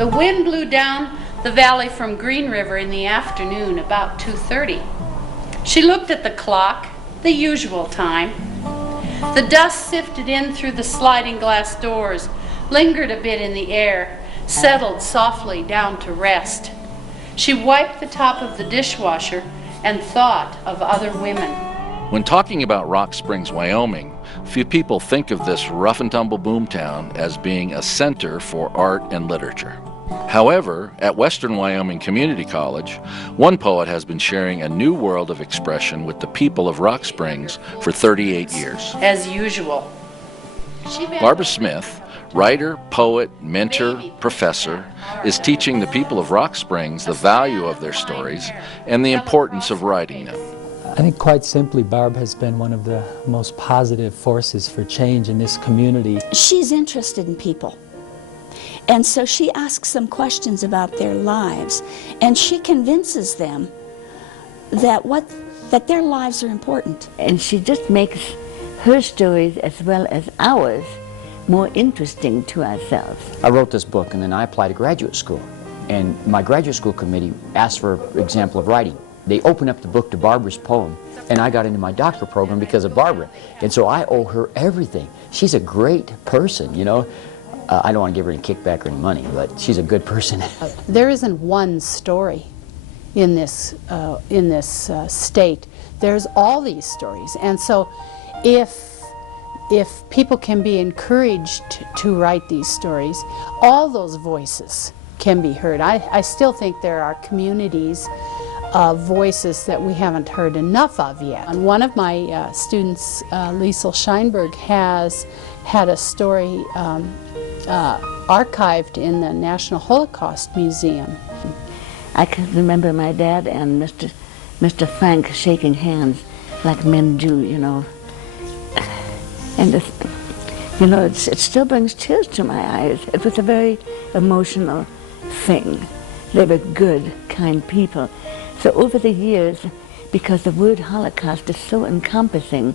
The wind blew down the valley from Green River in the afternoon, about 2:30. She looked at the clock, the usual time. The dust sifted in through the sliding glass doors, lingered a bit in the air, settled softly down to rest. She wiped the top of the dishwasher and thought of other women. When talking about Rock Springs, Wyoming, few people think of this rough-and-tumble boomtown as being a center for art and literature. However, at Western Wyoming Community College, one poet has been sharing a new world of expression with the people of Rock Springs for 38 years. As usual. Barbara Smith, writer, poet, mentor, professor, is teaching the people of Rock Springs the value of their stories and the importance of writing them. I think quite simply, Barb has been one of the most positive forces for change in this community. She's interested in people. And so she asks them questions about their lives, and she convinces them that their lives are important. And she just makes her stories as well as ours more interesting to ourselves. I wrote this book and then I applied to graduate school. And my graduate school committee asked for an example of writing. They opened up the book to Barbara's poem, and I got into my doctoral program because of Barbara. And so I owe her everything. She's a great person, you know. I don't want to give her any kickback or any money, but she's a good person. There isn't one story in this state. There's all these stories, and so if people can be encouraged to write these stories, all those voices can be heard. I still think there are communities of voices that we haven't heard enough of yet. And one of my students, Liesl Scheinberg, has had a story archived in the National Holocaust Museum. I can remember my dad and Mr. Frank shaking hands like men do, you know. And it still brings tears to my eyes. It was a very emotional thing. They were good, kind people. So over the years, because the word Holocaust is so encompassing,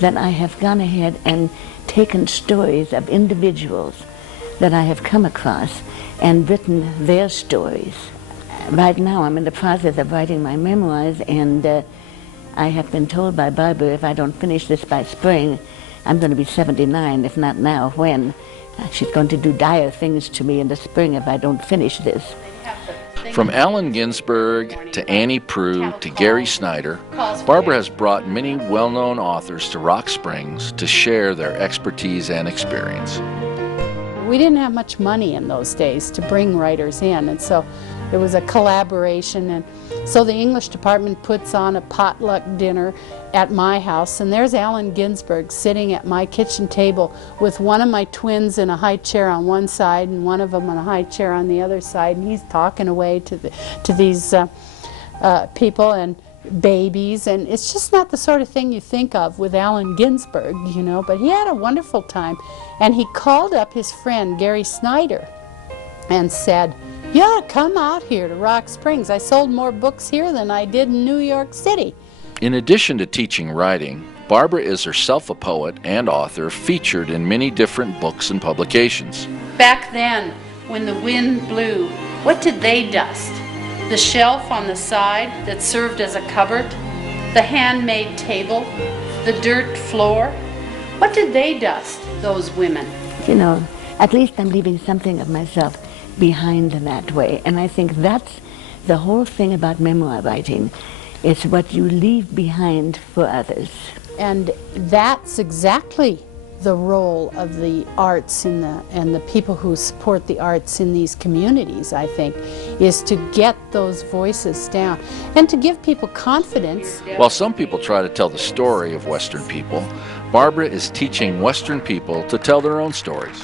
that I have gone ahead and taken stories of individuals that I have come across and written their stories. Right now I'm in the process of writing my memoirs, and I have been told by Barbara if I don't finish this by spring, I'm going to be 79, if not now, when. She's going to do dire things to me in the spring if I don't finish this. From Allen Ginsberg to Annie Proulx to Gary Snyder, Barbara has brought many well-known authors to Rock Springs to share their expertise and experience. We didn't have much money in those days to bring writers in, and so it was a collaboration. And so the English department puts on a potluck dinner at my house, and there's Allen Ginsberg sitting at my kitchen table with one of my twins in a high chair on one side and one of them in a high chair on the other side, and he's talking away to these people and babies, and it's just not the sort of thing you think of with Allen Ginsberg, you know, but he had a wonderful time. And he called up his friend Gary Snyder and said, "Yeah, come out here to Rock Springs. I sold more books here than I did in New York City." In addition to teaching writing, Barbara is herself a poet and author featured in many different books and publications. Back then, when the wind blew, what did they dust? The shelf on the side that served as a cupboard? The handmade table? The dirt floor? What did they dust, those women? You know, at least I'm leaving something of myself behind in that way. And I think that's the whole thing about memoir writing. It's what you leave behind for others. And that's exactly the role of the arts and the people who support the arts in these communities, I think, is to get those voices down and to give people confidence. While some people try to tell the story of Western people, Barbara is teaching Western people to tell their own stories.